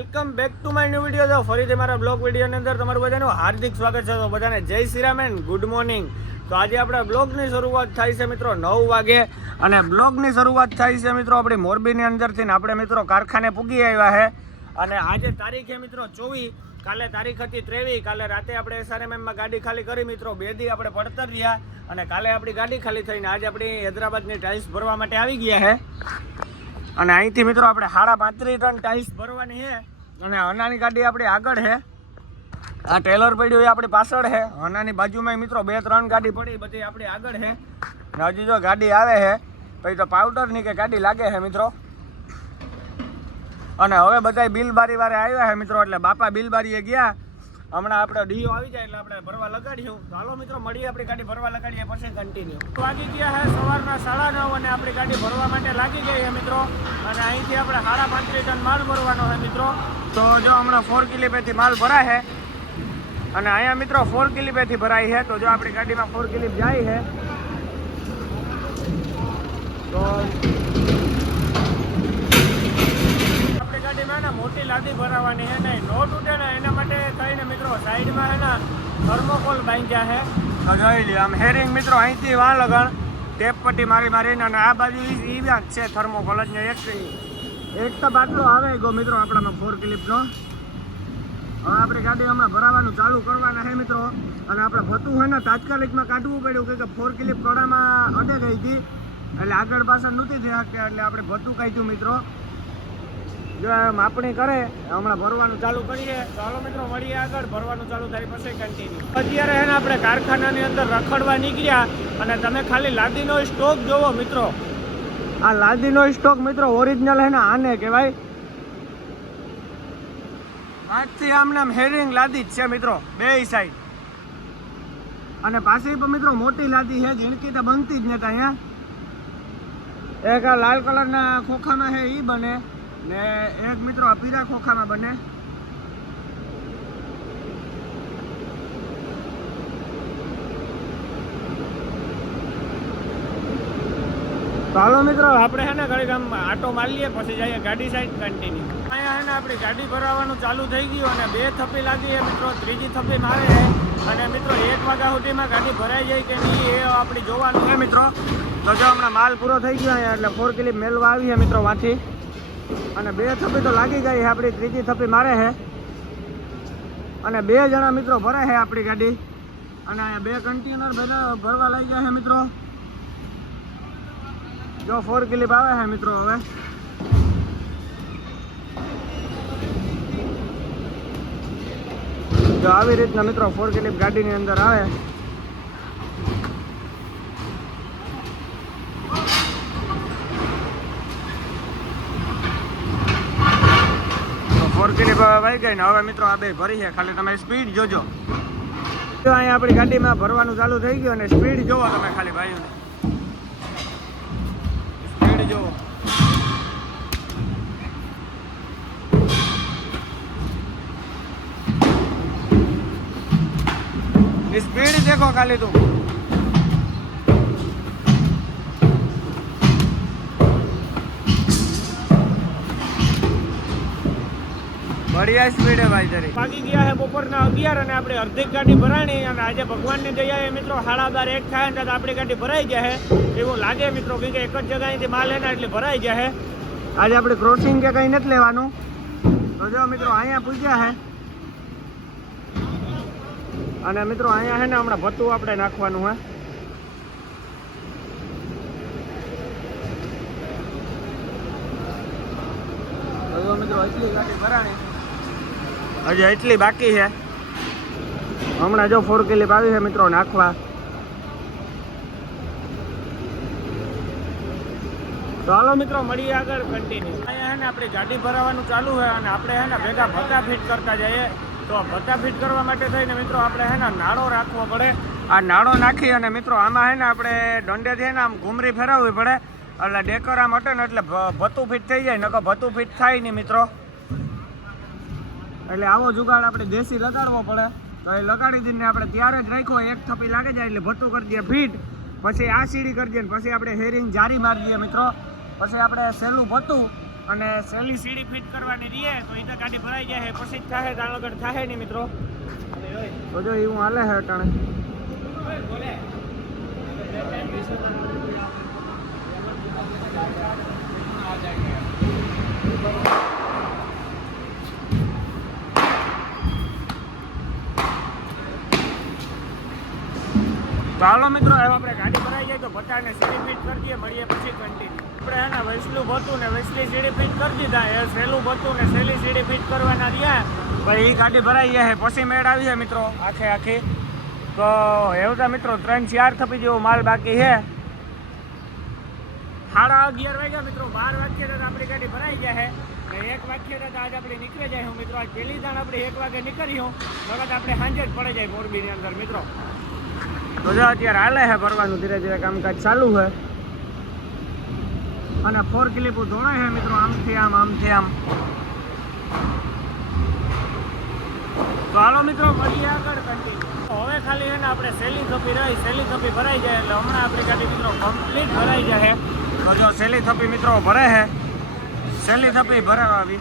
Welcome back to my new video. તો ફરીથી મારા બ્લોગ વિડીયોની અંદર તમારું બધાનું હાર્દિક સ્વાગત છે. તો બધાને જય Shri Ram and good morning. તો આજે આપણા બ્લોગની શરૂઆત થાય છે મિત્રો 9 વાગે અને બ્લોગની શરૂઆત થાય છે મિત્રો આપણી મોરબીની અંદરથી ને આપણે મિત્રો કારખાને પૂગી આવ્યા છે. અને આજે તારીખ છે મિત્રો 24, કાલે તારીખ હતી 23. કાલે રાતે આપણે SRMમાં ગાડી ખાલી કરી મિત્રો, 2 દી આપણે પડતર રહ્યા અને કાલે આપણી ગાડી ખાલી થઈને આજે આપણી હૈદરાબાદની ટાઇલ્સ ભરવા માટે આવી ગયા છે. અને અહીંથી મિત્રો આપણે 35 ટન ટાઇલ્સ ભરવાની છે. અને હનાની ગાડી આપણી આગળ છે, આ ટેલર પડ્યું એ આપણી પાછળ છે. હનાની બાજુમાં મિત્રો 2-3 ગાડી પડી, બધી આપણી આગળ છે. હજી જો ગાડી આવે છે પછી તો પાવડરની કે ગાડી લાગે છે મિત્રો. અને હવે બધા બિલબારી વાળે આવ્યા છે મિત્રો, એટલે બાપા બિલબારીએ ગયા. હમણાં આપણે ડીઓ આવી જાય એટલે આપણે ભરવા લગાડીશું. તો હાલો મિત્રો મળીએ, આપણી ગાડી ભરવા લગાડીએ પછી કન્ટિન્યુ. વાગી ગયા છે સવારના 9:30 અને આપણી ગાડી ભરવા માટે લાગી ગઈ છે મિત્રો. અને અહીંથી આપણે 35 ટન માલ ભરવાનો છે મિત્રો. તો જો હમણાં 4 કિલીપેથી માલ ભરાય છે અને અહીંયા મિત્રો 4 કિલીપેથી ભરાય છે. તો જો આપણી ગાડીમાં 4 કિલીપ જાય છે. તો આપણી ગાડીમાં ને મોટી લાદી ભરાવાની છે ને, નો તૂટે ને એના માટે થઈને મિત્રો સાઈડમાં છે ને થર્મોકોલ બાંધ્યા છે. જોઈ લ્યો આમ હેરિંગ મિત્રો, અહીંથી વાં લગણ ટેપ પટ્ટી મારીને અને આ બાજુ ઈ જ છે થર્મોકોલ જ. એક તો બાટલો આવે ગયો મિત્રો આપણામાં 4 કિલીપનો. હવે આપણી ગાડી હમણાં ભરાવાનું ચાલુ કરવાના છે મિત્રો. અને આપણે ભતું હોય ને તાત્કાલિકમાં કાઢવું પડ્યું કે 4 કિલીપ કડામાં અડે ગઈ હતી એટલે આગળ પાછળ નહોતી થઈ શકતી, એટલે આપણે ભતું કાઢ્યું મિત્રો. જો માપણી કરે હમણાં ભરવાનું ચાલુ કરીએ. તો હાલો મિત્રો મળીએ આગળ, ભરવાનું ચાલુ થાય પછી કન્ટિન્યુ. અત્યારે છે ને આપણે કારખાનાની અંદર રખડવા નીકળ્યા અને તમે ખાલી લાદીનો સ્ટોક જોવો મિત્રો. આ લાદીનો સ્ટોક મિત્રો ઓરિજિનલ હે ને આને કહેવાય. આજથી આમને આમ હેરિંગ લાદી જ છે મિત્રો બે સાઈડ. અને પાછી પણ મિત્રો મોટી લાદી છે, ઝીણકી તો બનતી જ નતા. અહીંયા એક આ લાલ કલરના ખોખામાં છે એ બને ને એક મિત્રો આ પીળા ખોખામાં બને. તો હાલો મિત્રો આપણે છે ને ઘડીક આમ આટો મારીએ પછી જઈએ ગાડી સાઈડ કન્ટિન્યુ. અહીંયા છે ને આપણી ગાડી ભરાવાનું ચાલુ થઈ ગયું અને 2 થપ્પી લાગી છે મિત્રો, ત્રીજી થપ્પી મારે છે. અને મિત્રો 1 વાગ્યા સુધીમાં ગાડી ભરાઈ જાય કે નહીં એ આપણે જોવાનું છે મિત્રો. તો જો હમણાં માલ પૂરો થઈ ગયો અહીંયા, એટલે 4 કિલીપ મેળવા આવી છે મિત્રો વાંથી. અને 2 થપ્પી તો લાગી ગઈ છે, આપણી ત્રીજી થપ્પી મારે છે. અને 2 જણા મિત્રો ભરે છે આપણી ગાડી. અને અહીંયા 2 કન્ટેનર ભરવા લઈ ગયા છે મિત્રો. જો 4 કિલીપ આવે છે મિત્રો. હવે જો આવી રીતના મિત્રો 4 કિલીપ ગાડીની અંદર આવે. તો 4 કિલીપ આવી ગઈ ને હવે મિત્રો આ 2 ભરી છે, ખાલી તમે સ્પીડ જોજો. જો અહીંયા આપણી ગાડીમાં ભરવાનું ચાલુ થઈ ગયું અને સ્પીડ જોવો તમે ખાલી ભાઈઓને. જો સ્પીડ દેખો ખાલી તું. બઢિયા સ્પીડ હે ભાઈ તારી. વાગી ગયા છે બપોરના 11 અને આપણે અડધી ગાડી ભરાણી. અને આજે ભગવાનની દયાએ મિત્રો 12:30 1 થાય ને આપણી ગાડી ભરાઈ જાય છે એવું લાગે મિત્રો, કેમ કે એક જ જગ્યાએથી માલ એના એટલે ભરાઈ જાય છે. આજે આપણે ક્રોસિંગ કે કંઈ નથી લેવાનું. તો જો મિત્રો અહીંયા પૂછ્યા છે અને મિત્રો અહીંયા છે ને હમણાં ભતું આપણે નાખવાનું હે. તો મિત્રો એટલી ગાડી ભરાણી, હજી એટલી બાકી છે. હમણાં જો 4 કિલીપ આવી છે મિત્રો નાખવા. તો હાલો મિત્રો મળીએ આગળ કન્ટિન્યુ. અહીંયા છે ને આપણી ગાડી ભરાવાનું ચાલુ છે અને આપણે છે ને ભેગા ભત્તા ફિટ કરતા જઈએ. તો ભત્તા ફિટ કરવા માટે થઈને મિત્રો આપણે છે ને નાળો રાખવો પડે. આ નાળો નાખી અને મિત્રો આમાં છે ને આપણે દંડેથી છે ને આમ ઘૂમરી ફેરવવી પડે એટલે ડેકર આમ હટે ને એટલે ભત્તું ફિટ થઈ જાય. નકર ભત્તું ફિટ થાય નહીં મિત્રો. એટલે આવો જુગાડ આપણે દેશી લગાડવો પડે. તો એ લગાડી દઈને આપણે ત્યારે જ રાખ્યો, 1 થપ્પી લાગે જાય એટલે ભત્તું કરી દઈએ ફિટ. પછી આ સીડી કરી દઈએ પછી આપણે હેરિંગ જારી મારી દઈએ મિત્રો. પછી આપણે સહેલું ભત્તું અને સેલી સીડી ફિટ કરવાની રહીએ તો એ તો ગાડી ભરાઈ જાય પછી જ થાય, ત્યાં આગળ થાય નહીં મિત્રો. તો જો એવું હાલે છે અટાણે. તો હાલો મિત્રો, હવે આપણે ગાડી ભરાઈ જાય તો ભટ્ટાને સીડી ફિટ કરી દઈએ, મળીએ પછી કન્ટિન્યુ. આપણે એના વૈસલું ભતું ને વૈસલી સીડી ફિટ કરી દીધા, એ સેલું ભતું ને સેલી સીડી ફિટ કરવાના રહ્યા. ભાઈ એ ગાડી ભરાઈ જાય પછી મેળ આવી છે મિત્રો આખી. તો એવું તો મિત્રો 3-4 થપી જેવો માલ બાકી છે. 11:30 વાગ્યા મિત્રો, 12 વાગ્યે તો આપણી ગાડી ભરાઈ જાય છે ને 1 વાગ્યે તો આજ આપણે નીકળી જાય હું મિત્રો. આજ પહેલી દાણ આપણે 1 વાગે નીકળી હું, વખત આપણે સાંજે જ પડે જાય મોરબીની અંદર મિત્રો. તો જો અત્યારે હાલે છે ભરવાનું, ધીરે ધીરે કામકાજ ચાલુ છે અને 4 ક્લિપો ધોળે છે મિત્રો, આમથી આમ. તો હાલો મિત્રો, મળીએ આગળ કન્ટિન્યુ. હવે ખાલી છે ને આપણે સેલી થપી ભરાઈ જાય એટલે હમણાં આપણી ગાડી મિત્રો કમ્પ્લીટ ભરાઈ જાય. તો જો સેલી થપી મિત્રો ભરે છે, સેલી થપી ભરાવા આવી.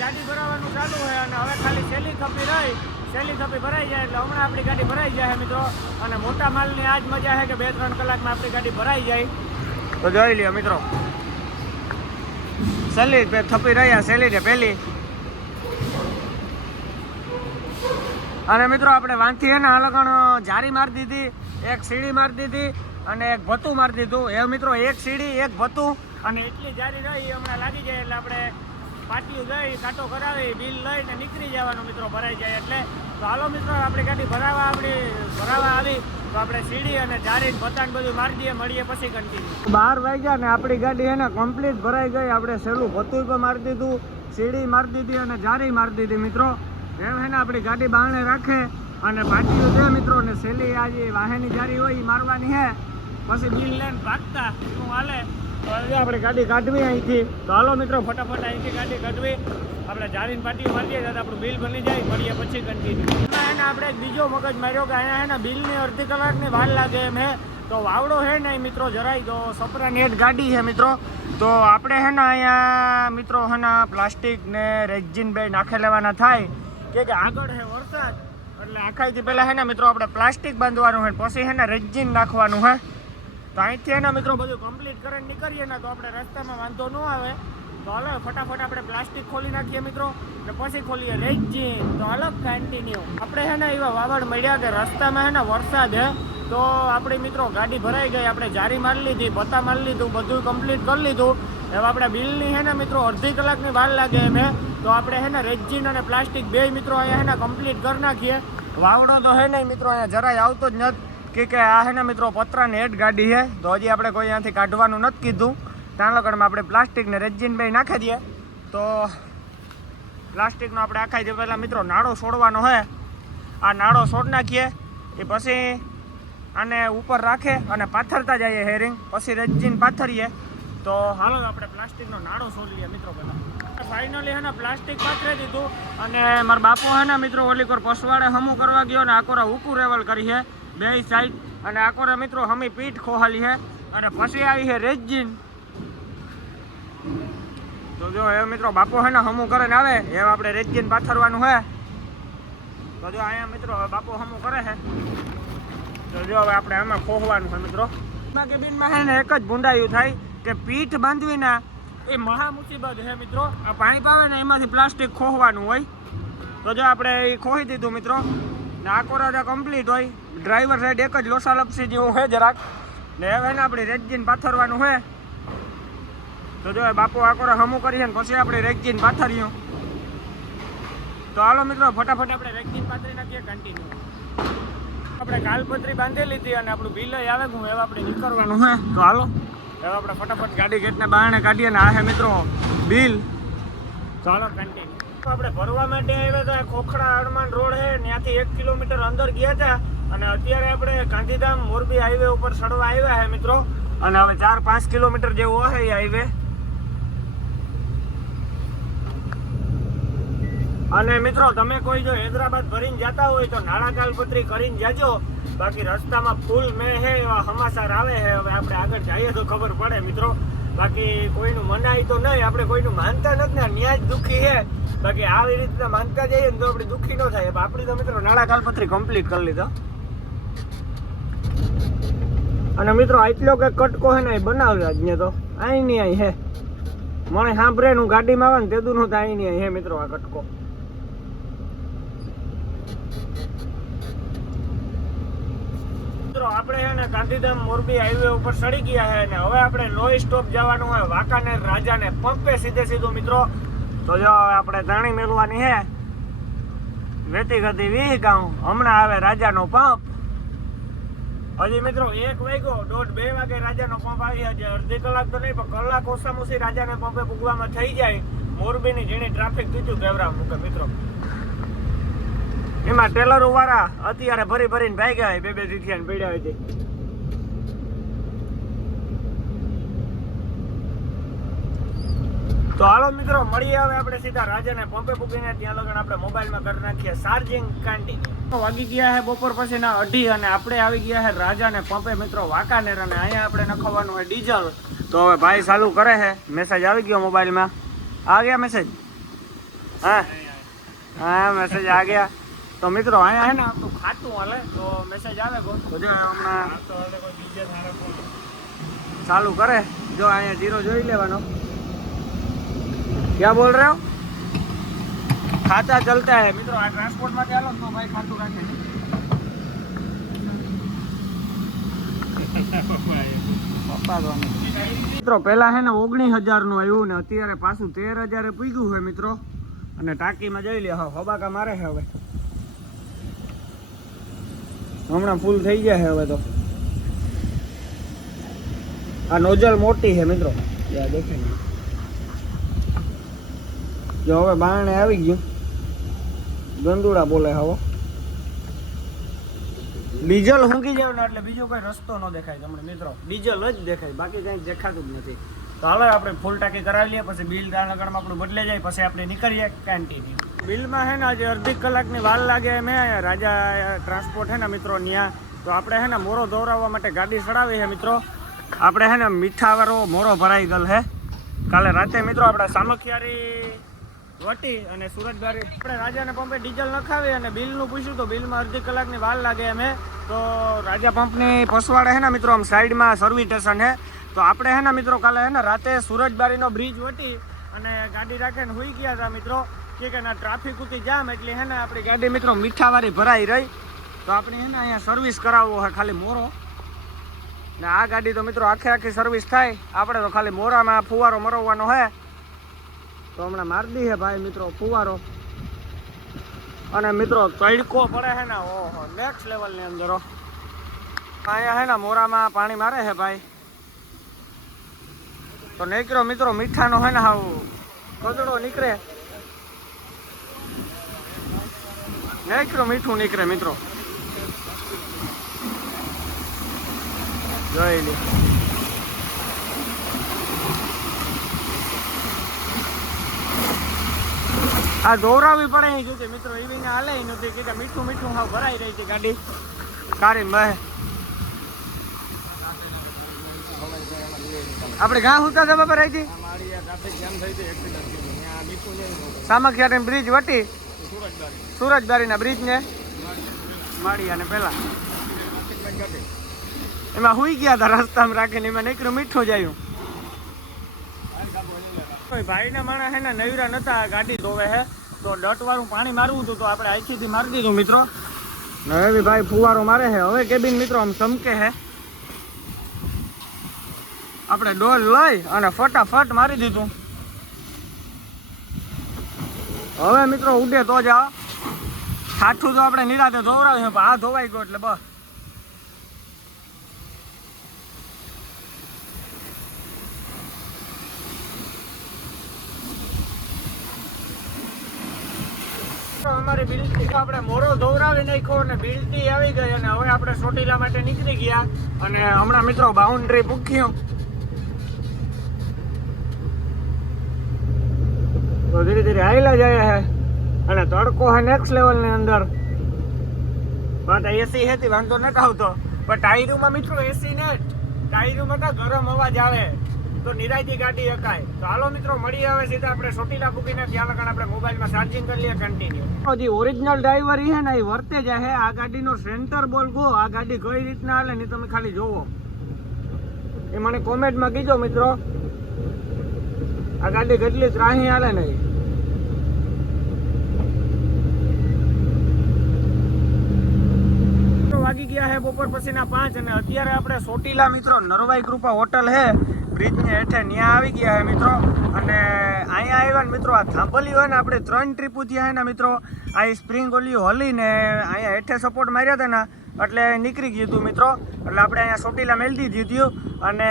ગાડી ભરાવાનું ચાલુ છે અને હવે ખાલી સેલી થપી ભરાઈ જાય એટલે હમણાં આપણી ગાડી ભરાઈ જાય મિત્રો. અને મોટા માલની આજ મજા છે કે 2-3 કલાકમાં આપણી ગાડી ભરાઈ જાય. તો જોઈ લ્યો મિત્રો, સેલી થપી રહ્યા, સેલી છે પહેલી. અને મિત્રો આપણે વાંથી છે ને આ લગણ જારી મારી દીધી, એક સીડી મારી દીધી અને એક ભતું મારી દીધું. એ મિત્રો એક સીડી એક ભતું અને એટલી જારી રહી હમણાં લાગી જાય એટલે આપણે પાટિયું જઈ કાંટો કરાવી બિલ લઈને નીકળી જવાનું મિત્રો ભરાઈ જાય એટલે. તો હાલો મિત્રો, આપણી ગાડી ભરાવા આવી તો આપણે સીડી અને જારી ભતાન બધું મારી દઈએ, મળીએ પછી કન્ટિન્યુ. 12 વાગ્યા ને આપણી ગાડી છે ને કમ્પ્લીટ ભરાઈ ગઈ. આપણે સેલું ભતું પણ મારી દીધું, સીડી મારી દીધી અને જારી મારી દીધી મિત્રો. એમ છે ને આપણી ગાડી બારણે રાખે અને પાટિયું છે મિત્રો ને સેલી આજે વાહેની જારી હોય એ મારવાની છે, પછી બિલ લઈને ભાગતા શું હાલે. તો હવે આપણે ગાડી કાઢવી અહીંથી. તો હાલો મિત્રો, ફટાફટ અહીંથી ગાડી કાઢવી, આપણે જારીને પાટિયું મારીએ તો આપણું બિલ બની જાય, મળીએ પછી કન્ટિન્યુ. એને આપણે એક બીજો મગજ માર્યો કે અહીંયા છે ને બિલની અડધી કલાકની વાર લાગે એમ હે. તો વાવડો છે ને મિત્રો જરાય તો સપરાની એક ગાડી છે મિત્રો. તો આપણે છે ને અહીંયા મિત્રો છે ને પ્લાસ્ટિક ને રેક્ઝિન બે નાખી લેવાના થાય કે આગળ છે વરસાદ એટલે આખાઈથી પહેલાં છે ને મિત્રો આપણે પ્લાસ્ટિક બાંધવાનું છે, પછી છે ને રેક્ઝિન નાખવાનું છે. તો અહીંથી એના મિત્રો બધું કમ્પ્લીટ કરીને નીકળીએ ને તો આપણે રસ્તામાં વાંધો ન આવે. તો હાલો ફટાફટ આપણે પ્લાસ્ટિક ખોલી નાખીએ મિત્રો ને પછી ખોલીએ રેક્ઝિન. તો હાલો કન્ટિન્યુ. આપણે છે ને એવા વાવડ મળ્યા કે રસ્તામાં છે ને વરસાદ છે તો આપણી મિત્રો ગાડી ભરાઈ ગઈ. આપણે જારી મારી લીધી, ભત્તા મારી લીધું, બધું કમ્પ્લીટ કરી લીધું. હવે આપણે બિલની છે ને મિત્રો અડધી કલાકની વાર લાગે એમ. તો આપણે છે ને રેક્ઝિન અને પ્લાસ્ટિક બે મિત્રો અહીંયા છે ને કમ્પ્લીટ કરી નાખીએ. વાવડો તો છે નહીં મિત્રો અહીંયા જરાય આવતો જ નથી કે આ છે ને મિત્રો પતરાની હેડ ગાડી છે. તો હજી આપણે કોઈ અહીંયાથી કાઢવાનું નથી કીધું. ત્યાં લગનમાં આપણે પ્લાસ્ટિક ને રેક્ઝિન બે નાખી દઈએ. તો પ્લાસ્ટિકનો આપણે આખાઈ પહેલાં મિત્રો નાળો છોડવાનો છે. આ નાળો છોડ નાખીએ એ પછી આને ઉપર રાખે અને પાથરતા જઈએ હેરિંગ, પછી રેક્ઝિન પાથરીએ. તો હાલો આપણે પ્લાસ્ટિકનો નાળો છોડી લઈએ મિત્રો પહેલાં. ફાઇનલી હે ને પ્લાસ્ટિક પાથરી દીધું અને મારા બાપુ હે ને મિત્રો ઓલી કોર પસવાડે હમું કરવા ગયો ને આકોરા ઉકુ રેવલ કરી છે બે સાઈડ અને આકોરા મિત્રો હમી પીઠ ખોહાલી છે અને પછી આવી છે રેક્ઝિન. તો જો એ મિત્રો બાપુ હે ને હમું કરીને આવે એમ આપણે રેક્ઝિન પાથરવાનું છે. તો જો અહીંયા મિત્રો બાપુ હમું કરે છે. તો જો હવે આપણે આમાં ખોહવાનું છે મિત્રો. એમાં કેબિનમાં છે ને એક જ ભૂંડાયું થાય કે પીઠ બાંધવી ના એ મહા મુસીબત છે મિત્રો. આ પાણી પાવે ને એમાંથી પ્લાસ્ટિક ખોહવાનું હોય. તો જો આપણે એ ખોઈ દીધું મિત્રો ને આ કોરા કમ્પ્લીટ હોય. ડ્રાઈવર સાઈડ એક જ લોસા લપસી જેવું છે જરાક ને હવે ને આપણે રેક્ઝિન પાથરવાનું છે. તો જો બાપુ આ કોરા હમું કરી છે ને પછી આપણે રેક્ઝિન પાથર્યું. તો હાલો મિત્રો ફટાફટ આપણે રેક્ઝિન પાથરી નાખીએ કન્ટિન્યુ. આપણે કાલપત્રી બાંધી લીધી અને આપણું બિલ આવે હું હવે આપણે નીકળવાનું છે. તો હાલો હવે આપણે ફટાફટ ગાડી ગેટને બહારને કાઢીએ ને આ છે મિત્રો બિલ. ચાલો કન્ટિન્યુ. આપણે ભરવા માટે આવ્યા હતા ખોખડા હનુમાન રોડ છે ત્યાંથી 1 કિલોમીટર અંદર ગયા હતા અને અત્યારે આપણે ગાંધીધામ મોરબી હાઈવે ઉપર ચડવા આવ્યા છે મિત્રો. અને હવે 4-5 કિલોમીટર જેવું હશે એ હાઈવે. અને મિત્રો તમે કોઈ જો હૈદરાબાદ ભરીને જતા હોય તો નાણાં કાલપત્રી કરીને જાજો. બાકી રસ્તામાં ફૂલ મેં હે એવા સમાચાર આવે છે. હવે આપણે આગળ જઈએ તો ખબર પડે મિત્રો. બાકી કોઈનું મનાય તો નહીં, આપણે કોઈનું માનતા નથી ને, ન્યાય જ દુઃખી છે. બાકી આવી રીતના માનતા જઈએ ને તો આપણે દુઃખી ન થાય. આપણી તો મિત્રો નાણાં કાલપત્રી કમ્પ્લીટ કરી લીધો. અને મિત્રો આટલો કે કટકો હે ને એ બનાવ્યો જ ને તો અહીં નહીં અહીં હે. મને સાંભળે હું ગાડીમાં આવે ને તેદું નું તો અહીં નહીં હે મિત્રો આ કટકો. મિત્રો આપણે છે ને ગાંધીધામ મોરબી હાઈવે ઉપર ચડી ગયા છે ને હવે આપણે લોહી સ્ટોપ જવાનું હોય વાંકાનેર રાજાને પંપે સીધે સીધું મિત્રો. તો જો હવે આપણે ધાણી મેળવાની છે વેતી ગતિ 20 ગાઉં. હમણાં આવે રાજાનો પંપ. હજી મિત્રો 1 વાગ્યો 1:30-2 વાગે રાજાનો પંપ આવી. હજી અડધી કલાક તો નહીં પણ કલાક ઓછામાં ઓછી રાજાને પંપે પૂગવામાં થઈ જાય. મોરબીની જેની ટ્રાફિક થયું કેવરા મૂકે મિત્રો. એમાં ટેલરો વાળા અત્યારે ભરી ભરીને ભાઈ ગયા 2-2 રીઠિયા પીડ્યા હોય. તો હાલો મિત્રો મળીએ હવે આપણે સીધા રાજાને પંપે પૂગીને ત્યાં લગન આપણે મોબાઈલમાં કરી નાખીએ ચાર્જિંગ કન્ટિન્યુ. વાગી ગયા છે બપોર પછીના 2:30 અને આપણે આવી ગયા છે રાજાને પંપે મિત્રો વાંકાનેર. અને અહીંયા આપણે નખાવવાનું હોય ડીઝલ. તો હવે ભાઈ ચાલુ કરે છે. મેસેજ આવી ગયો મોબાઈલમાં. આ ગયા મેસેજ? હા હા મેસેજ આ ગયા. તો મિત્રો અહીંયા હે ને આપણું ખાતું હાલે તો મેસેજ આવે તો જો હમણાં ચાલુ કરે. જો અહીંયા 0 જોઈ લેવાનો. क्या बोल रहे हो? खाता चलता है મિત્રો. આ ટ્રાન્સપોર્ટ માં ચાલો તો ભાઈ ખાતું રાખે. મિત્રો પહેલા હે ને 19,000 નું આવ્યું ને અત્યારે પાછું 13,000 પૂગ્યું છે મિત્રો. અને ટાંકીમાં જોઈ લે હબાકા મારે છે હવે. હમણાં ફૂલ થઈ ગયા છે હવે તો. આ નોઝલ મોટી છે મિત્રો. દેખાય જો હવે બારણે આવી ગયું. ગંદુડા બોલે હવે. ડીઝલ હુંકી જાય ને એટલે બીજો કોઈ રસ્તો ન દેખાય તમને મિત્રો. ડીઝલ જ દેખાય બાકી કંઈ દેખાતું જ નથી. તો હાલો આપણે ફૂલ ટાંકી કરાવી લઈએ પછી બિલ દાણગણમાં આપણું બદલે જાય પછી આપણે નીકળીએ કેન્ટીન. બિલમાં હે ને આજે અડધી કલાકની વાર લાગે. મેં રાજા ટ્રાન્સપોર્ટ હે ને મિત્રો ત્યાં. તો આપણે હે ને મોરો દોરાવવા માટે ગાડી ચડાવી છે મિત્રો. આપણે હે ને મીઠાવાળો મોરો ભરાઈ ગયેલ છે. કાલે રાતે મિત્રો આપણે સામખિયારી વટી અને સુરતબારી આપણે રાજાના પંપે ડીઝલ નખાવી અને બિલનું પૂછ્યું તો બિલમાં અડધી કલાકની વાર લાગે એમ. તો રાજા પંપની પસવાડે છે ને મિત્રો આમ સાઈડમાં સર્વિસ સ્ટેશન છે. તો આપણે છે ને મિત્રો કાલે છે ને રાતે સુરતબારીનો બ્રિજ વટી અને ગાડી રાખીને હોઈ ગયા હતા મિત્રો. કે ના ટ્રાફિક ઉતી જામ એટલે છે ને આપણી ગાડી મિત્રો મીઠાવાળી ભરાઈ રહી. તો આપણે છે ને અહીંયા સર્વિસ કરાવવો હોય ખાલી મોરો. ને આ ગાડી તો મિત્રો આખી સર્વિસ થાય. આપણે તો ખાલી મોરામાં ફુવારો મરવવાનો છે. તો હમણાં મારી દી હે ભાઈ મિત્રો ફુવારો. અને મિત્રો તડકો પડે છે ને ઓહો નેક્સ્ટ લેવલની અંદર. અહીંયા હે ને મોરામાં પાણી મારે છે ભાઈ. તો નીકળો મિત્રો મીઠાનો હે ને હાવ કદડો નીકળે. નીકળો મીઠું નીકળે મિત્રો. જોઈ લે. આ દોરાવી પડે અહીં જોતી મિત્રો. એવી ને હાલે નથી કે મીઠું મીઠું હાવ ભરાઈ રહી હતી ગાડી કારી બહે. આપણે ગાં સુતા જવા પર આવી સામખિયારી બ્રિજ વટી સુરજબારીના બ્રિજ ને માળિયા ને પેલા એમાં હુઈ ગયા હતા રસ્તામાં રાખીને. એમાં નીકળ્યું મીઠું જાયું. ભાઈ ના માણસ હે ને નવીરા નતા ગાડી ધોવે હે. તો ડટ વાળું પાણી મારવું હતું તો આપણે આખીથી મારી દીધું મિત્રો. હવે ભાઈ ફુવારો મારે છે. હવે કેબિન મિત્રો આમ ચમકે છે. આપણે ડોલ લઈ અને ફટાફટ મારી દીધું. હવે મિત્રો ઉડે તો જ ઠાઠું તો આપણે નિરાતે ધોવરાવ્યું પણ આ ધોવાઈ ગયો એટલે બસ. અમારી બિલટી આપણે મોરો ધોવરાવી નાખ્યો અને બિલટી આવી ગઈ. અને હવે આપણે ચોટીલા માટે નીકળી ગયા. અને હમણાં મિત્રો બાઉન્ડ્રી પૂખ્યું તો ધીરે ધીરે હાઈલા જાય છે. અને તડકો હે નેક્સ્ટ લેવલ ની અંદર. પણ એસી હતી વાંધો નથી આવતો, પણ ટાયરોમાં મિત્રો એસી ને ટાયરોમાં તો ગરમ અવાજ આવે તો નિરાયતી ગાડી હકાય. તો હાલો મિત્રો મળીએ હવે સીધા આપણે ચોટીલા પૂકીને ત્યાં લગન આપણે મોબાઈલમાં ચાર્જિંગ કરી લઈએ કન્ટિન્યુ. જે ઓરિજિનલ ડ્રાઈવર છે ને એ વર્તે જાય આ ગાડીનો સેન્ટર બોલ ગો આ ગાડી કઈ રીતના હાલે ને તમે ખાલી જોવો. એ મને કોમેન્ટમાં કીધો મિત્રો આ ગાડી કેટલી ત્રાહી હાલે ને. વાગી ગયા હે બપોર પછીના 5 અને અત્યારે આપણે ચોટીલા મિત્રો નરવાઈ કૃપા હોટલ હે બ્રિજની હેઠે ત્યાં આવી ગયા હે મિત્રો. અને અહીંયા આવ્યા ને મિત્રો આ થાંભલી હોય ને આપણે 3 ટ્રીપો થયા હે ને મિત્રો. આ સ્પ્રિંગ ઓલિયો હલીને અહીંયા હેઠે સપોર્ટ માર્યા હતા ને એટલે નીકળી ગયું હતું મિત્રો. એટલે આપણે અહીંયા ચોટીલા મેળવી દીધું અને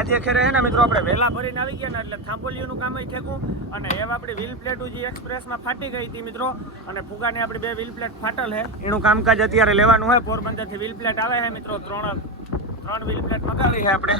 આજે ખેરે હે ને મિત્રો આપણે વહેલા ભરીને આવી ગયા ને એટલે થાંભલીઓનું કામ થેકું. અને એવા આપણી વ્હીલ પ્લેટો જે એક્સપ્રેસમાં ફાટી ગઈ હતી મિત્રો. અને ફુગાની આપણી 2 વ્હીલ પ્લેટ ફાટલ હે એનું કામકાજ અત્યારે લેવાનું હોય. પોરબંદરથી વ્હીલ પ્લેટ આવે છે મિત્રો 3 વ્હીલ પ્લેટ મગાવી છે આપણે.